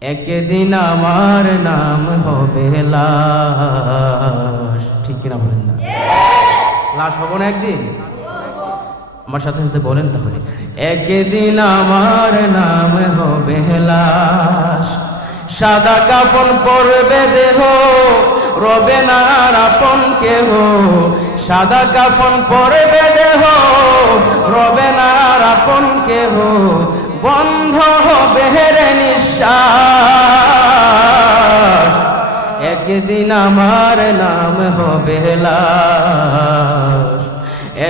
একদিন আমার নাম হবে লাশ। ঠিক কিনা বলেন না? লাশ হব না একদিন? আমার সাথে সাথে বলেন তাহলে। একদিন আমার নাম হবে লাশ। সাদা কাফন পরবে দেহ, রবে না আপন কেহ। সাদা কাফন পরবে দেহ, রবে না আপন কেহ। বন্ধ হবে রে নিঃশ্বাস। একদিন আমার নাম হবে লাশ।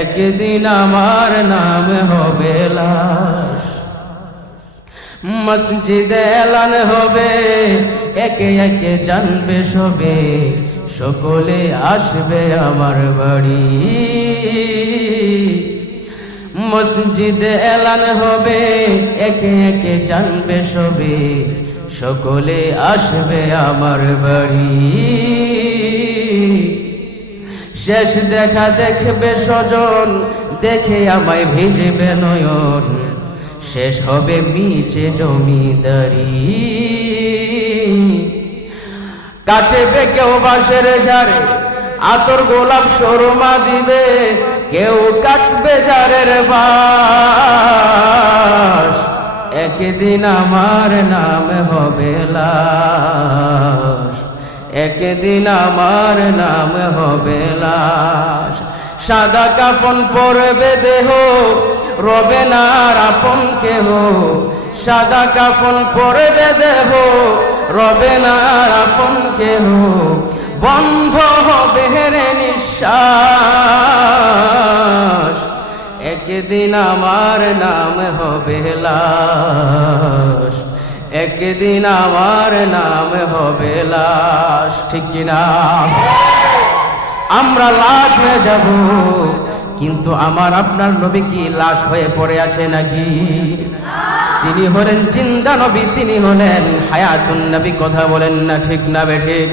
একদিন আমার নাম হবে লাশ। মসজিদ এলান হবে, একে একে জানবে সবে। সকলে আসবে আমার বাড়ি। মসজিদ এলান হবে, একে একে জানবে সবে, সকলে আসবে আমার বাড়ি। শেষ দেখা দেখবে স্বজন, দেখে আমায় ভিজবে নয়ন, শেষ হবে মিচে জমিদারি। কাটবে কেউ বাঁশের ঝাড়ে, আতর গোলাপ সরমা দিবে কেউ কাটবে জারের বাস। একদিন আমার নাম হবে লাশ। একদিন আমার নাম হবে লাশ। সাদা কাফন পরবে দেহ, রবে না আপন কেহ। সাদা কাফন পরবে দেহ, রবে না আপন কেহ। বন্ধ হবে রে নিঃশ্বাস। একদিন আমার নাম হবে লাশ। একদিন আমার নাম হবে লাশ। ঠিক কিনা? আমরা লাশ হয়ে যাব, কিন্তু আমার আপনার নবী কি লাশ হয়ে পড়ে আছে নাকি? তিনি হলেন চিন্তা নবী, তিনি হলেন হায়াতুন নবী, কথা বলেন না ঠিক না বে ঠিক।